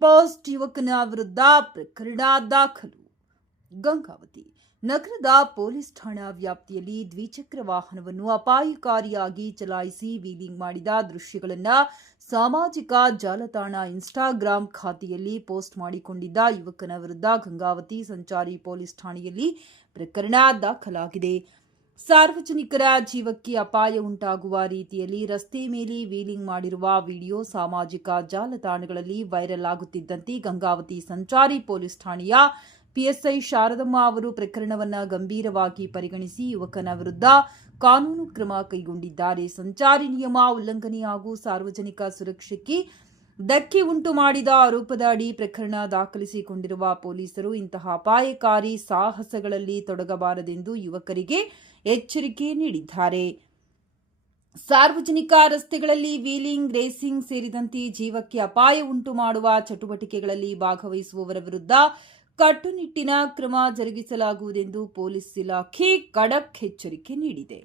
Post ಯುವಕನ ವಿರುದ್ಧ ಪ್ರಕರಣ ದಾಖಲು. ಗಂಗಾವತಿ ನಗರದ ಪೊಲೀಸ್ ಠಾಣಾ ವ್ಯಾಪ್ತಿಯಲ್ಲಿ ದ್ವಿಚಕ್ರ ವಾಹನವನ್ನು ಅಪಾಯಕಾರಿಯಾಗಿ ಚಲಾಯಿಸಿ ವೀಲಿಂಗ್ ಮಾಡಿದ ದೃಶ್ಯಗಳನ್ನು ಸಾಮಾಜಿಕ ಜಾಲತಾಣ ಇನ್ಸ್ಟಾಗ್ರಾಂ ಖಾತೆಯಲ್ಲಿ ಪೋಸ್ಟ್ ಮಾಡಿಕೊಂಡಿದ್ದ ಯುವಕನ ವಿರುದ್ಧ ಗಂಗಾವತಿ ಸಂಚಾರಿ ಪೊಲೀಸ್ ಠಾಣೆಯಲ್ಲಿ ಪ್ರಕರಣ ದಾಖಲಾಗಿದೆ. ಸಾರ್ವಜನಿಕರ ಜೀವಕ್ಕೆ ಅಪಾಯ ಉಂಟಾಗುವ ರೀತಿಯಲ್ಲಿ ರಸ್ತೆ ಮೇಲೆ ವೀಲಿಂಗ್ ಮಾಡಿರುವ ವಿಡಿಯೋ ಸಾಮಾಜಿಕ ಜಾಲತಾಣಗಳಲ್ಲಿ ವೈರಲ್ ಆಗುತ್ತಿದ್ದಂತೆ ಗಂಗಾವತಿ ಸಂಚಾರಿ ಪೊಲೀಸ್ ಠಾಣೆಯ ಪಿಎಸ್ಐ ಶಾರದಮ್ಮ ಅವರು ಪ್ರಕರಣವನ್ನು ಗಂಭೀರವಾಗಿ ಪರಿಗಣಿಸಿ ಯುವಕನ ವಿರುದ್ಧ ಕಾನೂನು ಕ್ರಮ ಕೈಗೊಂಡಿದ್ದಾರೆ. ಸಂಚಾರಿ ನಿಯಮ ಉಲ್ಲಂಘನೆ ಹಾಗೂ ಸಾರ್ವಜನಿಕ ಸುರಕ್ಷತೆಗೆ ಧಕ್ಕೆ ಉಂಟು ಮಾಡಿದ ಆರೋಪದ ಅಡಿ ಪ್ರಕರಣ ದಾಖಲಿಸಿಕೊಂಡಿರುವ ಪೊಲೀಸರು ಇಂತಹ ಅಪಾಯಕಾರಿ ಸಾಹಸಗಳಲ್ಲಿ ತೊಡಗಬಾರದೆಂದು ಯುವಕರಿಗೆ ಎಚ್ಚರಿಕೆ ನೀಡಿದ್ದಾರೆ. ಸಾರ್ವಜನಿಕ ರಸ್ತೆಗಳಲ್ಲಿ ವೀಲಿಂಗ್, ರೇಸಿಂಗ್ ಸೇರಿದಂತೆ ಜೀವಕ್ಕೆ ಅಪಾಯ ಉಂಟು ಮಾಡುವ ಚಟುವಟಿಕೆಗಳಲ್ಲಿ ಭಾಗವಹಿಸುವವರ ವಿರುದ್ಧ ಕಟ್ಟುನಿಟ್ಟಿನ ಕ್ರಮ ಜರುಗಿಸಲಾಗುವುದೆಂದು ಪೊಲೀಸ್ ಇಲಾಖೆ ಖಡಕ್ ಎಚ್ಚರಿಕೆ ನೀಡಿದೆ.